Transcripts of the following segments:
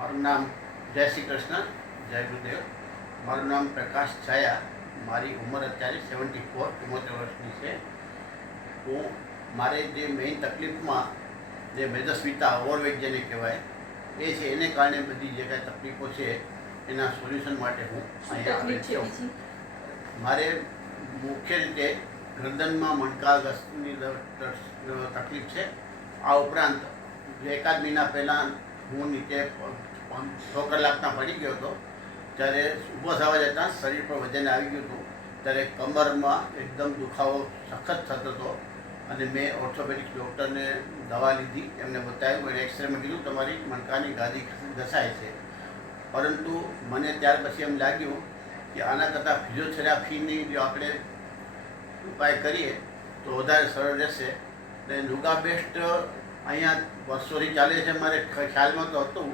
મારું નામ જય શ્રી કૃષ્ણ, જય ગુરુદેવ. મારું નામ પ્રકાશ છાયા. મારી ઉંમર અત્યારે 74 વર્ષની છે. હું મારે જે મેઇન તકલીફમાં જે મેદસ્વીતા ઓવરવેટ જેને કહેવાય એ છે, એને કારણે બધી જે કાંઈ તકલીફો છે એના સોલ્યુશન માટે હું અહીંયા આવે છું. મારે મુખ્ય રીતે ગરદનમાં મણકા ઘસની તકલીફ છે. આ ઉપરાંત એકાદ મહિના પહેલાં હું નીચે 6 કલાકના પડી ગયો હતો. ત્યારે ઊભો થવા જતાં શરીર પર વજન આવી ગયું હતું. ત્યારે કમરમાં એકદમ દુખાવો સખત થતો હતો અને મેં ઓર્થોપેડિક ડૉક્ટરને દવા લીધી. એમને બતાવ્યું, એને એક્સરેમાં કીધું તમારી મણકાની ગાદી ઘસાય છે. પરંતુ મને ત્યાર પછી એમ લાગ્યું કે આના કરતાં ફિઝિયોથેરાપીની જો આપણે ઉપાય કરીએ તો વધારે સરળ રહેશે. ને નુગા બેસ્ટ અહીંયા વર્ષોથી ચાલે છે. મારે ખ્યાલમાં તો હતું,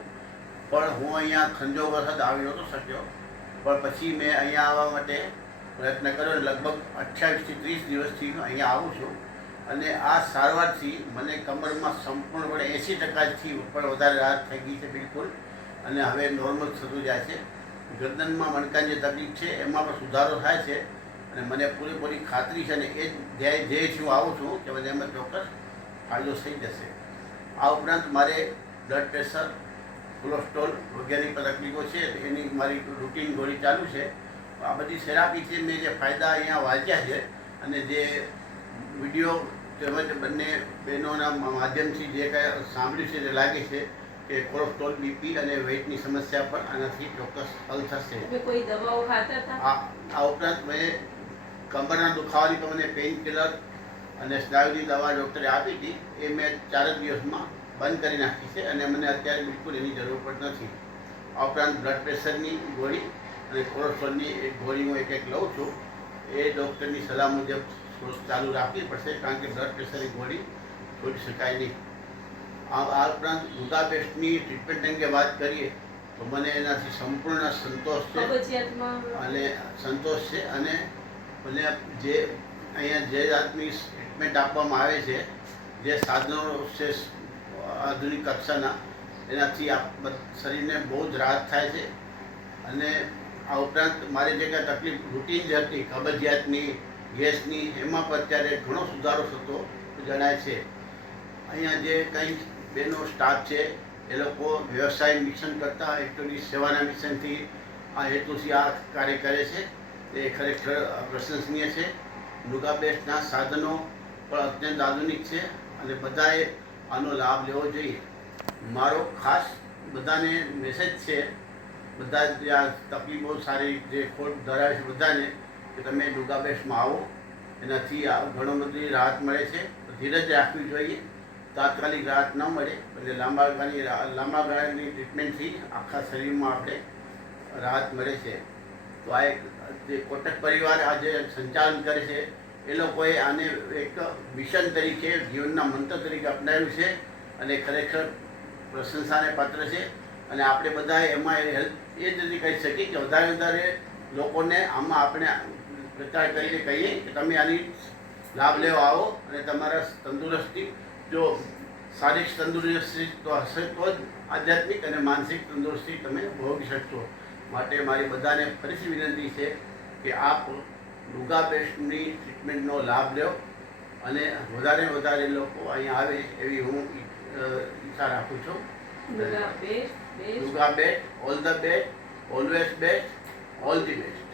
પણ હું અહીંયા ખંજો વખત આવી નહોતો શક્યો. પણ પછી મેં અહીંયા આવવા માટે પ્રયત્ન કર્યો. લગભગ 28 થી 30 દિવસથી અહીંયા આવું છું અને આ સારવારથી મને કમરમાં સંપૂર્ણપણે 80%થી ઉપર વધારે રાહત થઈ ગઈ છે બિલકુલ. અને હવે નોર્મલ થતું જાય છે. ગરદનમાં મણકાની જે તકલીફ છે એમાં પણ સુધારો થાય છે અને મને પૂરેપૂરી ખાતરી છે અને એ ધ્યેયથી હું આવું છું કે મને એમાં ચોક્કસ ફાયદો થઈ જશે. આ ઉપરાંત મારે બ્લડ પ્રેશર, કોલેસ્ટ્રોલ વગેરે તકલીફો છે, એની મારી રૂટીન ગોળી ચાલુ છે. આ બધી થેરાપીથી મેં જે ફાયદા અહીંયા વાંચ્યા છે અને જે વિડીયો તેમજ બંને બહેનોના માધ્યમથી જે કાંઈ સાંભળ્યું છે તે લાગે છે કે કોલેસ્ટ્રોલ, બીપી અને વેઇટની સમસ્યા પણ આનાથી ચોક્કસ હલ થશે. કોઈ દવાઓ ખાતા હતા? આ ઉપરાંત મેં કમરના દુખાવાની તો મને પેઇન કિલર અને સ્નાયુની દવા ડૉક્ટરે આપી હતી. એ મેં 4 દિવસમાં બંધ કરી નાખી છે અને મને અત્યારે બિલકુલ એની જરૂર પણ નથી. આ ઉપરાંત બ્લડ પ્રેશરની ગોળી અને કોલેસ્ટ્રોલની એક ગોળી હું એક લઉં છું. એ ડૉક્ટરની સલાહ મુજબ ચાલુ રાખવી પડશે, કારણ કે બ્લડ પ્રેશરની ગોળી છોડી શકાય નહીં. આ ઉપરાંત નુગા બેસ્ટની ટ્રીટમેન્ટ અંગે વાત કરીએ તો મને એનાથી સંપૂર્ણ સંતોષ છે અને મને જે અહીંયા જે જાતની ટ્રીટમેન્ટ આપવામાં આવે છે, જે સાધનો છે આધુનિક કક્ષાના, એનાથી શરીરને બહુ જ રાહત થાય છે. અને આ ઉપરાંત મારી જે કાંઈ તકલીફ રૂટીન જે હતી કબજિયાતની, ગેસની, એમાં પણ અત્યારે ઘણો સુધારો થતો જણાય છે. અહીંયા જે કંઈ બેનો સ્ટાફ છે એ લોકો વ્યવસાય મિશન કરતાં એકચ્યુઅલી સેવાના મિશનથી આ હેતુથી આ કાર્ય કરે છે. તે ખરેખર પ્રશંસનીય છે. નુગા બેસ્ટના સાધનો પણ અત્યંત આધુનિક છે અને બધાએ આનો લાભ લેવો જોઈએ. મારો ખાસ બધાને મેસેજ છે, બધા જે આ તકલીફો સારી જે ખોટ ધરાવે છે બધાને, કે તમે નુગા બેસ્ટમાં આવો. એનાથી ઘણો બધી રાહત મળે છે. ધીરજ રાખવી જોઈએ. તાત્કાલિક રાહત ન મળે એટલે લાંબા ગાળાની ટ્રીટમેન્ટથી આખા શરીરમાં આપણે રાહત મળે છે. તો આ એક જે કોટક પરિવાર આ જે સંચાલન કરે છે એ લોકોએ આને એક મિશન તરીકે, જીવનના મંત્ર તરીકે અપનાવ્યું છે અને ખરેખર પ્રશંસાને પાત્ર છે. અને આપણે બધાએ એમાં હેલ્પ એ જ રીતે કહી શકીએ કે વધારે લોકોને આમાં આપણે પ્રચાર કરીને કહીએ કે તમે આની લાભ લેવા આવો અને તમારા તંદુરસ્તી, જો શારીરિક તંદુરસ્તી તો હશે તો જ આધ્યાત્મિક અને માનસિક તંદુરસ્તી તમે ભોગવી શકશો. માટે મારી બધાને ફરીથી વિનંતી છે કે આપ નુગા બેસ્ટની ટ્રીટમેન્ટનો લાભ લો અને વધારે લોકો અહીંયા આવે એવી હું ઈચ્છા રાખું છું. નુગા best, all the best, always best, all the best.